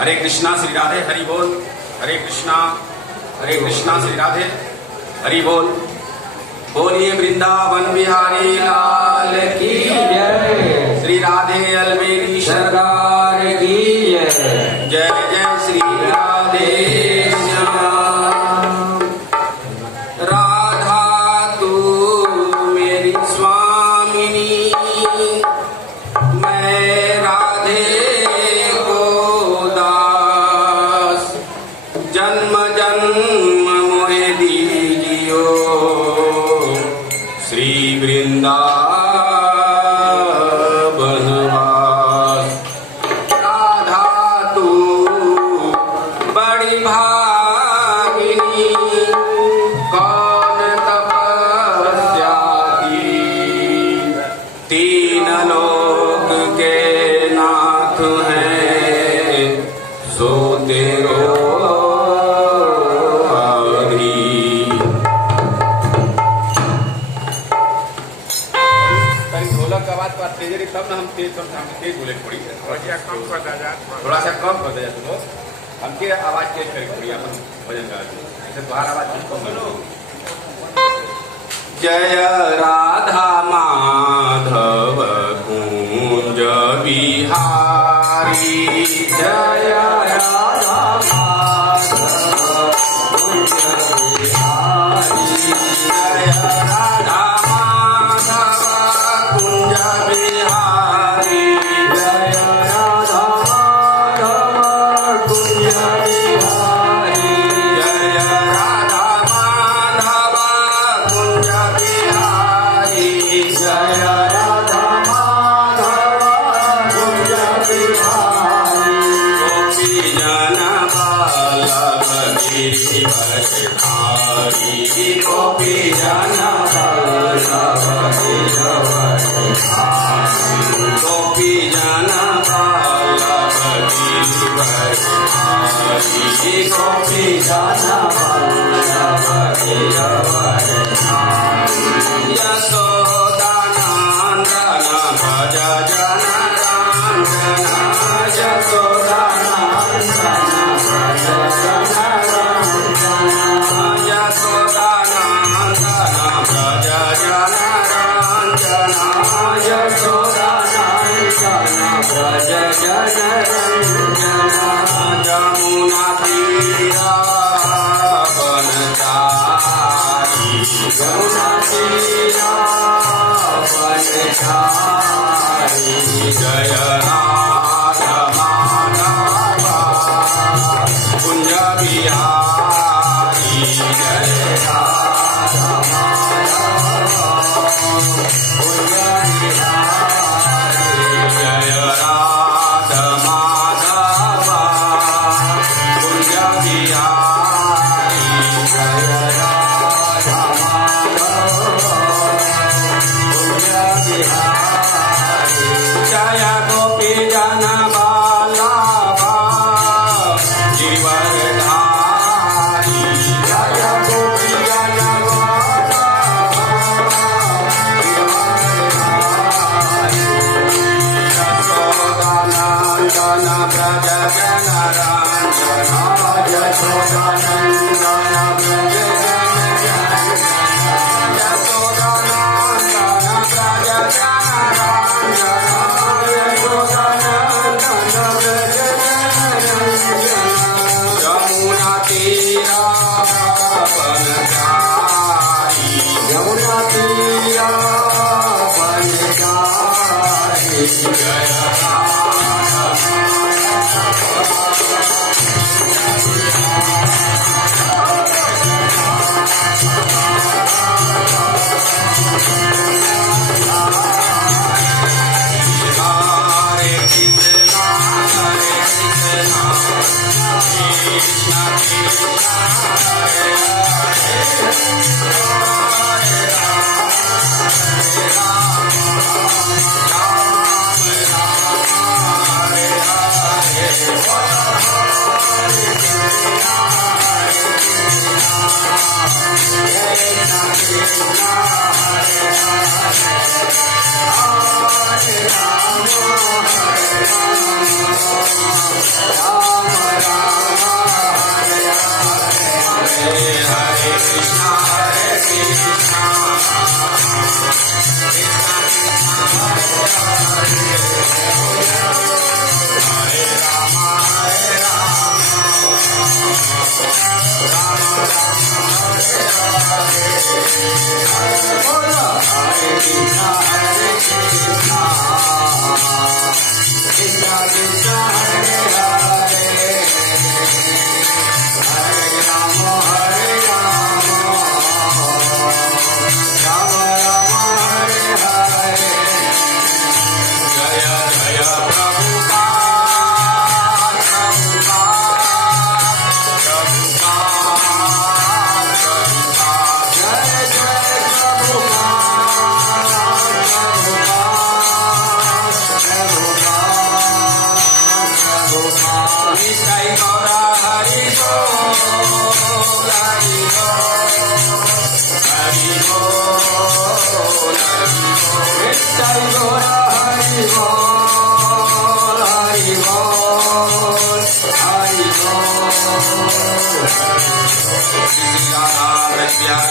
हरे कृष्णा श्री राधे हरि बोल। हरे कृष्णा श्री राधे हरि बोल। बोलिए वृंदावन बिहारी लाल की जय। श्री राधे अलबेली सरकार की जय। जय जय श्री राधे श्याम। राधा तू मेरी स्वामिनी, मैं राधे को दास। जन्म जन्म मोहे दीजियो श्री वृंदावन वास। राधा तू बड़ी भागिनी, कौन तपस्या की। तीन लोक के नाथ हैं, सो तेरो तब ना हम तेज बोले थोड़ी थोड़ा सा कम कर दे तुम लोग। हमके आवाज तेज करें थोड़ी अपन भजन गा ऐसे तुम्हारा आवाज कम करो। जय राधा माधव कुंज बिहारी, जय राधा माधव कुंज बिहारी, जय राधा गोपी जन वल्लभ गोपी जन वल्लभ गोपी जन वल्लभ यशोदा नंदन भज जन रंजन, यशोदा नंदन भज जन रंजन, यशोदा नंदन भज जन रंजन, यशोदा नंदन भज जन रंजन। जमुना तीरा वनचारी, जमुना तीरा वनचारी, जय राधा माधव कुंज बिहारी, जय राधा माधव कुंज बिहारी, जय राधा माधव कुंज बिहारी, जय राधा माधव कुंज बिहारी, जय गोपी जन वल्लभ जीवनधारी, जय गोपी जन वल्लभ जीवनधारी, यशोदा नंदन व्रज जन रंजन, यशोदा नंदन व्रज जन रंजन, यशोदा नंदन व्रज जन रंजन, यशोदा नंदन व्रज जन रंजन। यमुना तीरा वनचारी, यमुना तीरा वनचारी, जय राधा हरे कृष्णा कृष्णा कृष्णा हरे हरे राम राम राम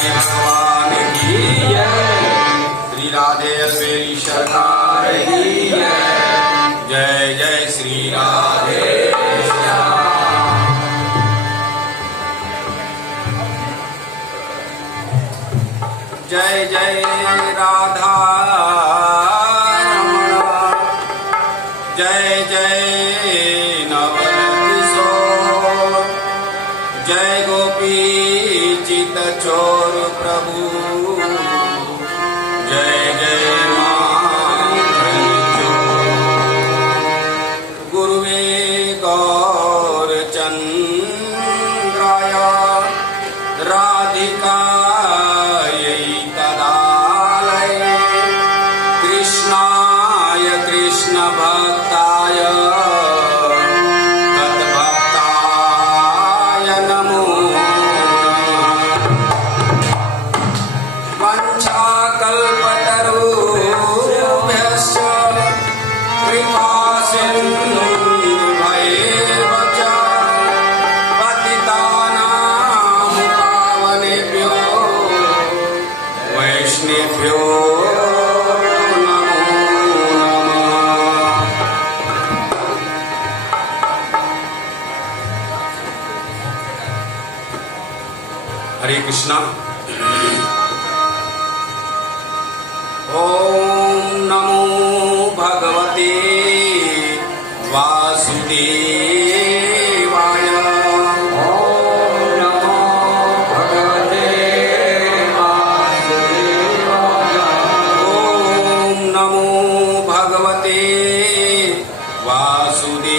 भगवान की श्री राधे अलबेली सरकार की जय जय श्री राधे जय जय राधा रमण जय जय नवल किशोर जय गोपी चित चोर प्रभु जय जय गुरुवे गौर चंद्राय राधिकाय तदालय कृष्णाय कृष्ण भक्ताय तद्भक्ताय नमो वंशाकल्पतरुभ्यश्च कृपासिन्धुभ्यैव च पतितानां पावनेभ्यो वैष्णवेभ्यो नमो नमः। हरे कृष्णा। ओम नमो भगवते वासुदेवाय। ओम नमो भगवते वासुदेवाय। ओम नमो भगवते वासुदेवाय।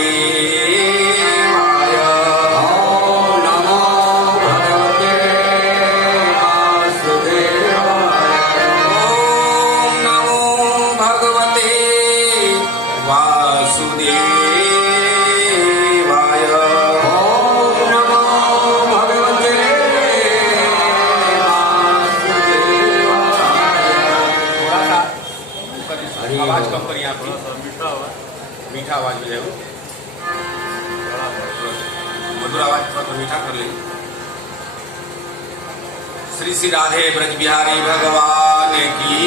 ओम नमो भगवते वासुदेवाय। ओम नमो भगवते वासुदेवाय। ओम नमो भगवते वासुदेवाय। आवाज कम करिए आप, मीठा आवाज में जाओ, मधुर आवाज थोड़ा मीठा कर ले। श्री श्री राधे ब्रज बिहारी भगवान की।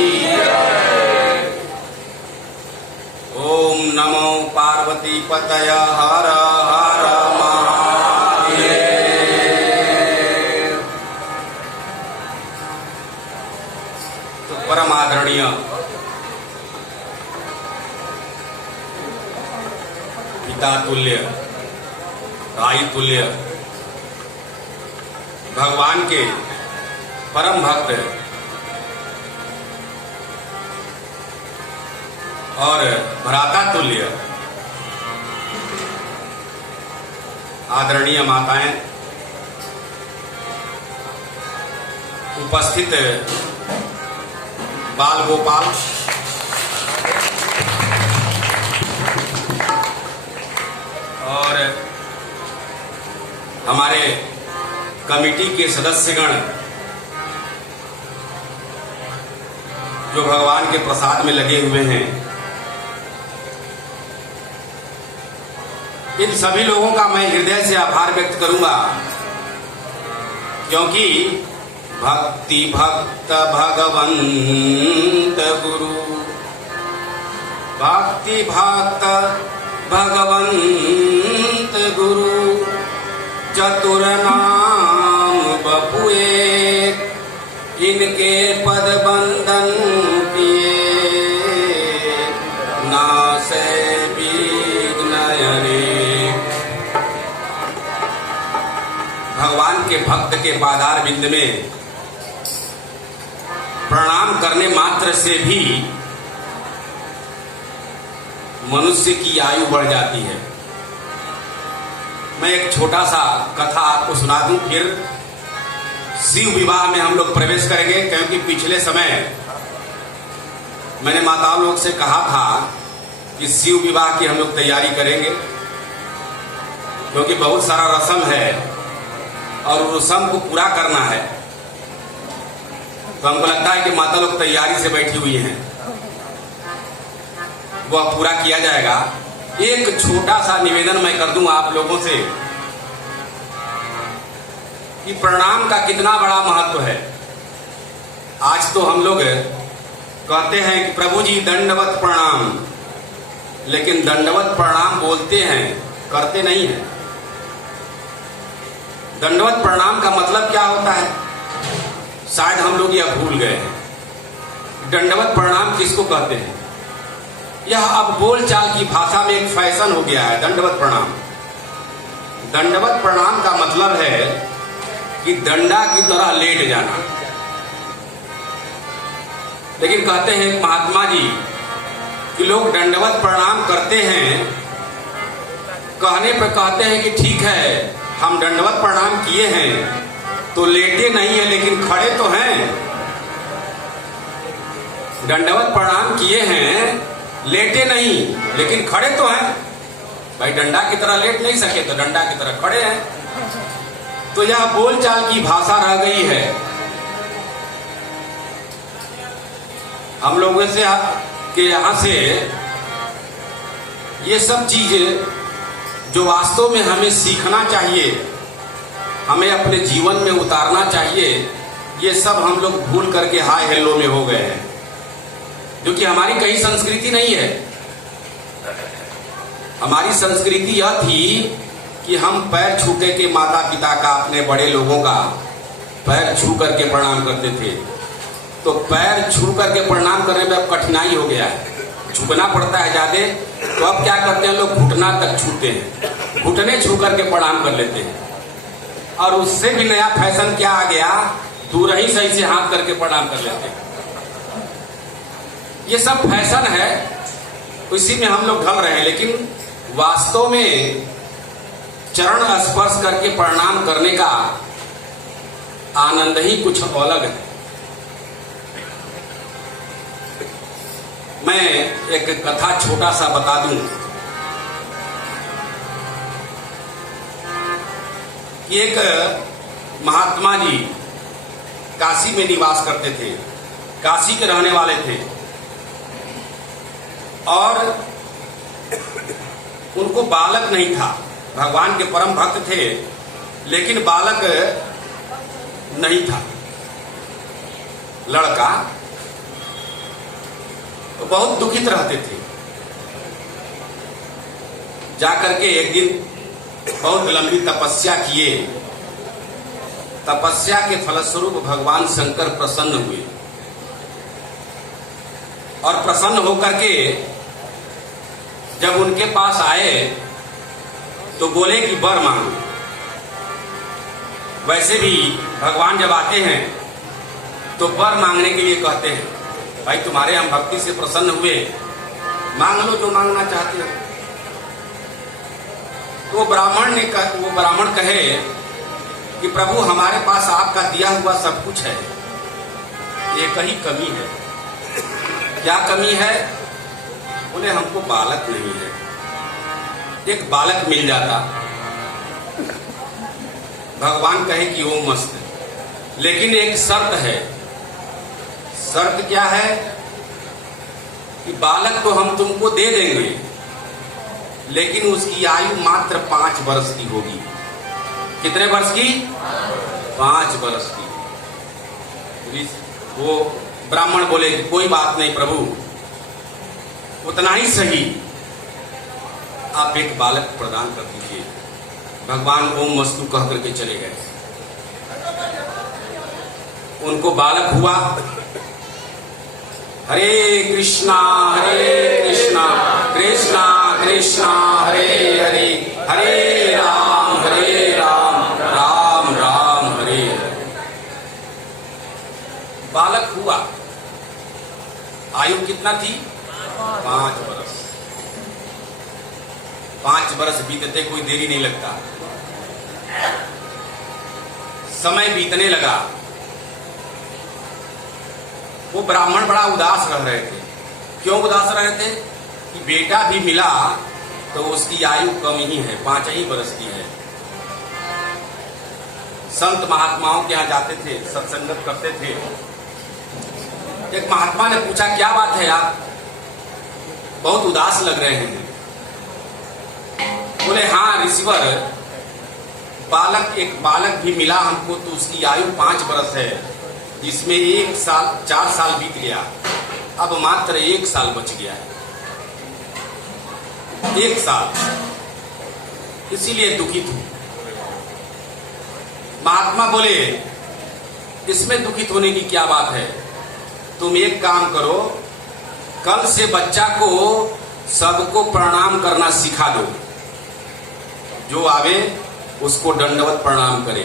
ओम नमो पार्वती पतय हर हर महादेव। तो परम आदरणीय पिता तुल्य भाई तुल्य भगवान के परम भक्त और भ्राता तुल्य आदरणीय माताएं, उपस्थित बाल गोपाल, और हमारे कमेटी के सदस्यगण जो भगवान के प्रसाद में लगे हुए हैं, इन सभी लोगों का मैं हृदय से आभार व्यक्त करूंगा, क्योंकि भक्ति भक्त भगवंत गुरु, भक्ति भक्त भगवंत गुरु, चतुर नाम बपुए इनके पद बंदन किए नासे विघ्नयने। भगवान के भक्त के पादार बिंद में प्रणाम करने मात्र से भी मनुष्य की आयु बढ़ जाती है। मैं एक छोटा सा कथा आपको सुना दूं, फिर शिव विवाह में हम लोग प्रवेश करेंगे, क्योंकि पिछले समय मैंने माताओं लोग से कहा था कि शिव विवाह की हम लोग तैयारी करेंगे, क्योंकि बहुत सारा रस्म है और रस्म को पूरा करना है। तो हमको लगता है कि माता लोग तैयारी से बैठी हुई हैं, वह पूरा किया जाएगा। एक छोटा सा निवेदन मैं कर दूं आप लोगों से कि प्रणाम का कितना बड़ा महत्व है। आज तो हम लोग कहते हैं कि प्रभु जी दंडवत प्रणाम, लेकिन दंडवत प्रणाम बोलते हैं, करते नहीं हैं। दंडवत प्रणाम का मतलब क्या होता है, शायद हम लोग यह भूल गए हैं। दंडवत प्रणाम किसको कहते हैं? यह अब बोलचाल की भाषा में एक फैशन हो गया है, दंडवत प्रणाम। दंडवत प्रणाम का मतलब है कि डंडा की तरह लेट जाना। लेकिन कहते हैं महात्मा जी कि लोग दंडवत प्रणाम करते हैं, कहने पर कहते हैं कि ठीक है हम दंडवत प्रणाम किए हैं, तो लेटे नहीं है लेकिन खड़े तो हैं। दंडवत प्रणाम किए हैं, लेटे नहीं लेकिन खड़े तो हैं। भाई डंडा की तरह लेट नहीं सके तो डंडा की तरह खड़े हैं। तो यह बोलचाल की भाषा रह गई है। हम लोगों से के यहां से ये सब चीजें जो वास्तव में हमें सीखना चाहिए, हमें अपने जीवन में उतारना चाहिए, ये सब हम लोग भूल करके हाय हेलो में हो गए हैं, जो कि हमारी कहीं संस्कृति नहीं है। हमारी संस्कृति यह थी कि हम पैर छूटे के माता पिता का, अपने बड़े लोगों का पैर छू करके प्रणाम करते थे। तो पैर छू करके प्रणाम करने में अब कठिनाई हो गया है, झुकना पड़ता है ज्यादा। तो अब क्या करते हैं लोग, घुटना तक छूते हैं, घुटने छू करके प्रणाम कर लेते हैं। और उससे भी नया फैशन क्या आ गया, दूर ही सही से हाथ करके प्रणाम कर लेते हैं। ये सब फैशन है, इसी में हम लोग ढल रहे हैं। लेकिन वास्तव में चरण स्पर्श करके प्रणाम करने का आनंद ही कुछ अलग है। मैं एक कथा छोटा सा बता दूं कि एक महात्मा जी काशी में निवास करते थे, काशी के रहने वाले थे, और उनको बालक नहीं था। भगवान के परम भक्त थे, लेकिन बालक नहीं था, लड़का। तो बहुत दुखित रहते थे। जाकर के एक दिन बहुत लंबी तपस्या किए। तपस्या के फलस्वरूप भगवान शंकर प्रसन्न हुए, और प्रसन्न होकर के जब उनके पास आए तो बोले कि वर मांगो। वैसे भी भगवान जब आते हैं तो वर मांगने के लिए कहते हैं, भाई तुम्हारे हम भक्ति से प्रसन्न हुए, मांग लो जो मांगना चाहते हो। तो वो ब्राह्मण कहे कि प्रभु हमारे पास आपका दिया हुआ सब कुछ है, एक ही कमी है। क्या कमी है? बोले हमको बालक नहीं है। एक बालक मिल जाता। भगवान कहे कि वो मस्त, लेकिन एक शर्त है। शर्त क्या है? कि बालक तो हम तुमको दे देंगे, लेकिन उसकी आयु मात्र 5 वर्ष की होगी। कितने वर्ष की? 5 वर्ष की। वो ब्राह्मण बोले कि कोई बात नहीं प्रभु, उतना ही सही, आप एक बालक प्रदान कर दीजिए। भगवान ओम मस्तु कह करके चले गए। उनको बालक हुआ। हरे कृष्णा कृष्णा कृष्णा हरे हरे, हरे राम राम राम हरे हरे। बालक हुआ। आयु कितना थी? 5 बरस। 5 बरस बीतते कोई देरी नहीं लगता। समय बीतने लगा। वो ब्राह्मण बड़ा उदास रह रहे थे। क्यों उदास रह रहे थे? कि बेटा भी मिला तो उसकी आयु कम ही है, 5 ही बरस की है। संत महात्माओं के यहाँ जाते थे, सत्संगत करते थे। एक महात्मा ने पूछा, क्या बात है आप बहुत उदास लग रहे हैं? बोले, हाँ ऋषिवर, एक बालक भी मिला हमको तो उसकी आयु 5 बरस है, जिसमें 4 साल बीत गया, अब मात्र 1 साल बच गया है। 1 साल, इसीलिए दुखित हूं। महात्मा बोले, इसमें दुखित होने की क्या बात है? तुम एक काम करो, कल से बच्चा को सबको प्रणाम करना सिखा दो। जो आवे उसको दंडवत प्रणाम करे,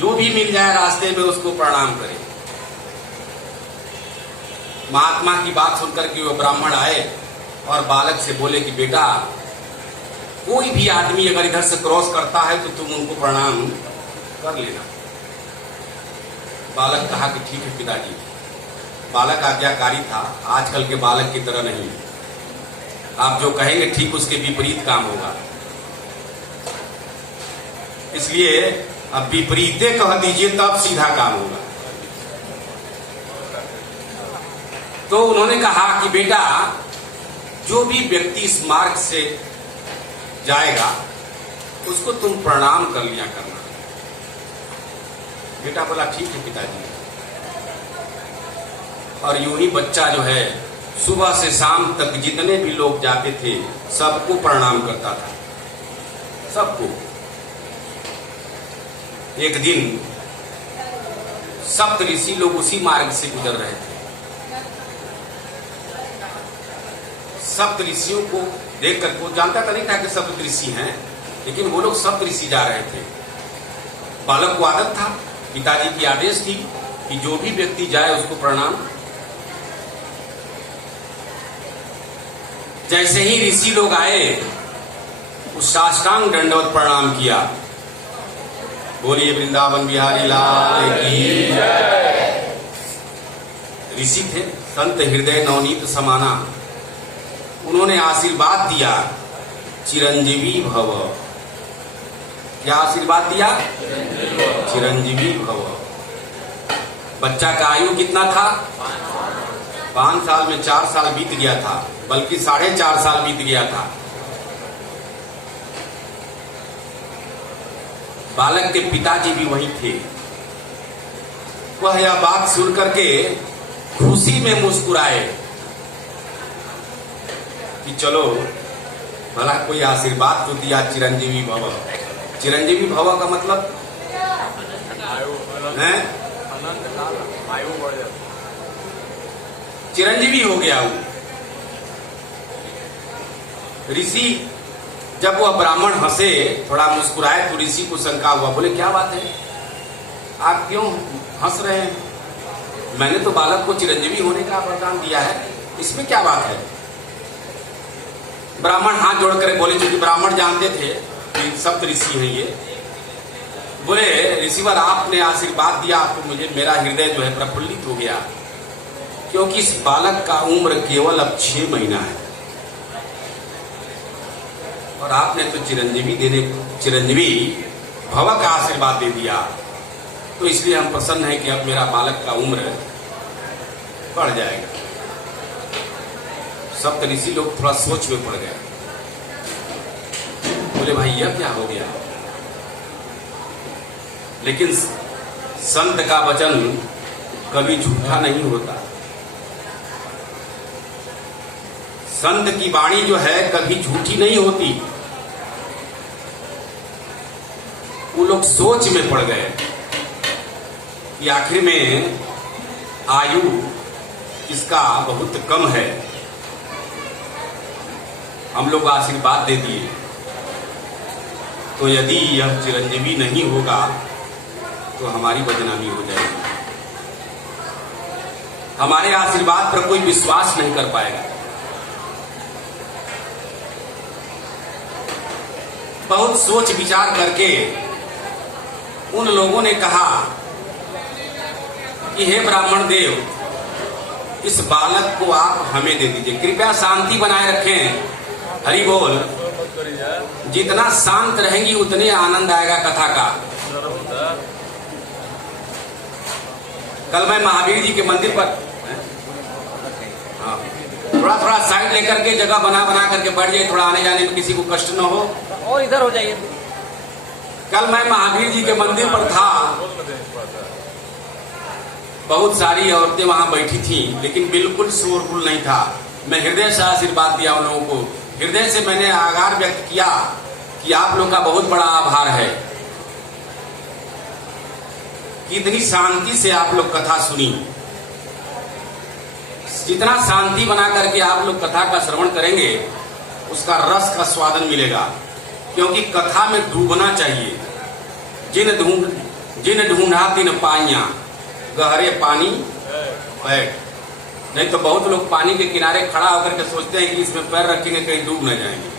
जो भी मिल जाए रास्ते में उसको प्रणाम करे। महात्मा की बात सुनकर के वो ब्राह्मण आए और बालक से बोले कि बेटा, कोई भी आदमी अगर इधर से क्रॉस करता है तो तुम उनको प्रणाम कर लेना। बालक कहा कि ठीक है पिताजी। बालक आज्ञाकारी था, आजकल के बालक की तरह नहीं। आप जो कहेंगे ठीक उसके विपरीत काम होगा, इसलिए अब विपरीते कह दीजिए तब सीधा काम होगा। तो उन्होंने कहा कि बेटा, जो भी व्यक्ति इस मार्ग से जाएगा उसको तुम प्रणाम कर लिया करना। बेटा बोला, ठीक है पिताजी। और यूं ही बच्चा जो है सुबह से शाम तक जितने भी लोग जाते थे सबको प्रणाम करता था, सबको। एक दिन सप्त ऋषि लोग उसी मार्ग से गुजर रहे थे। सप्त ऋषियों को देखकर, वो जानता तो नहीं था कि सप्त ऋषि हैं, लेकिन वो लोग सप्त ऋषि जा रहे थे। बालक को आदत था, पिताजी की आदेश थी कि जो भी व्यक्ति जाए उसको प्रणाम। जैसे ही ऋषि लोग आए, उस साष्टांग दंडवत प्रणाम किया। बोलिए वृंदावन बिहारी लाल की जय। ऋषि थे, संत हृदय नवनीत समाना। उन्होंने आशीर्वाद दिया, चिरंजीवी भव। क्या आशीर्वाद दिया? चिरंजीवी भव। बच्चा का आयु कितना था? 5 साल में 4 साल बीत गया था, बल्कि 4.5 साल बीत गया था। बालक के पिताजी भी वहीं थे। वह यह बात सुन करके खुशी में मुस्कुराए कि चलो भला कोई आशीर्वाद तो दिया, चिरंजीवी भव। चिरंजीवी भव का मतलब है चिरंजीवी हो गया वो। ऋषि जब वह ब्राह्मण हंसे, थोड़ा मुस्कुराए, तो ऋषि को शंका हुआ। बोले, क्या बात है, आप क्यों हंस रहे हैं? मैंने तो बालक को चिरंजीवी होने का वरदान दिया है, इसमें क्या बात है? ब्राह्मण हाथ जोड़कर बोले, क्योंकि ब्राह्मण जानते थे कि सप्त ऋषि हैं ये। बोले, ऋषिवर, आपने आशीर्वाद दिया तो मुझे, मेरा हृदय जो है प्रफुल्लित हो गया, क्योंकि इस बालक का उम्र केवल अब 6 महीना है और आपने तो चिरंजीवी भव का आशीर्वाद दे दिया, तो इसलिए हम प्रसन्न हैं कि अब मेरा बालक का उम्र बढ़ जाएगा। सप्त ऋषि लोग थोड़ा सोच में पड़ गए। बोले, भाई यह क्या हो गया? लेकिन संत का वचन कभी झूठा नहीं होता। संत की वाणी जो है कभी झूठी नहीं होती। वो लोग सोच में पड़ गए। कि आखिर में आयु इसका बहुत कम है, हम लोग आशीर्वाद दे दिए, तो यदि यह चिरंजीवी नहीं होगा तो हमारी बदनामी हो जाएगी। हमारे आशीर्वाद पर कोई विश्वास नहीं कर पाएगा। बहुत सोच विचार करके उन लोगों ने कहा कि हे ब्राह्मण देव, इस बालक को आप हमें दे दीजिए, कृपया शांति बनाए रखें। हरि बोल। जितना शांत रहेंगी उतने आनंद आएगा कथा का। कल मैं महावीर जी के मंदिर पर थोड़ा थोड़ा साइड लेकर के जगह बना करके बैठ जाइए, थोड़ा आने जाने में किसी को कष्ट न हो, और इधर हो जाइए। कल मैं महावीर जी के मंदिर पर था, बहुत सारी औरतें वहां बैठी थी, लेकिन बिल्कुल शोरगुल नहीं था। मैं हृदय से आशीर्वाद दिया उन लोगों को, हृदय से मैंने आभार व्यक्त किया कि आप लोग का बहुत बड़ा आभार है कि इतनी शांति से आप लोग कथा सुनी। जितना शांति बना करके आप लोग कथा का श्रवण करेंगे उसका रस का स्वादन मिलेगा, क्योंकि कथा में डूबना चाहिए। जिन ढूंढा तिन पाइया, गहरे पानी बैठ। नहीं तो बहुत लोग पानी के किनारे खड़ा होकर के सोचते हैं कि इसमें पैर रखेंगे कहीं डूब न जाएंगे।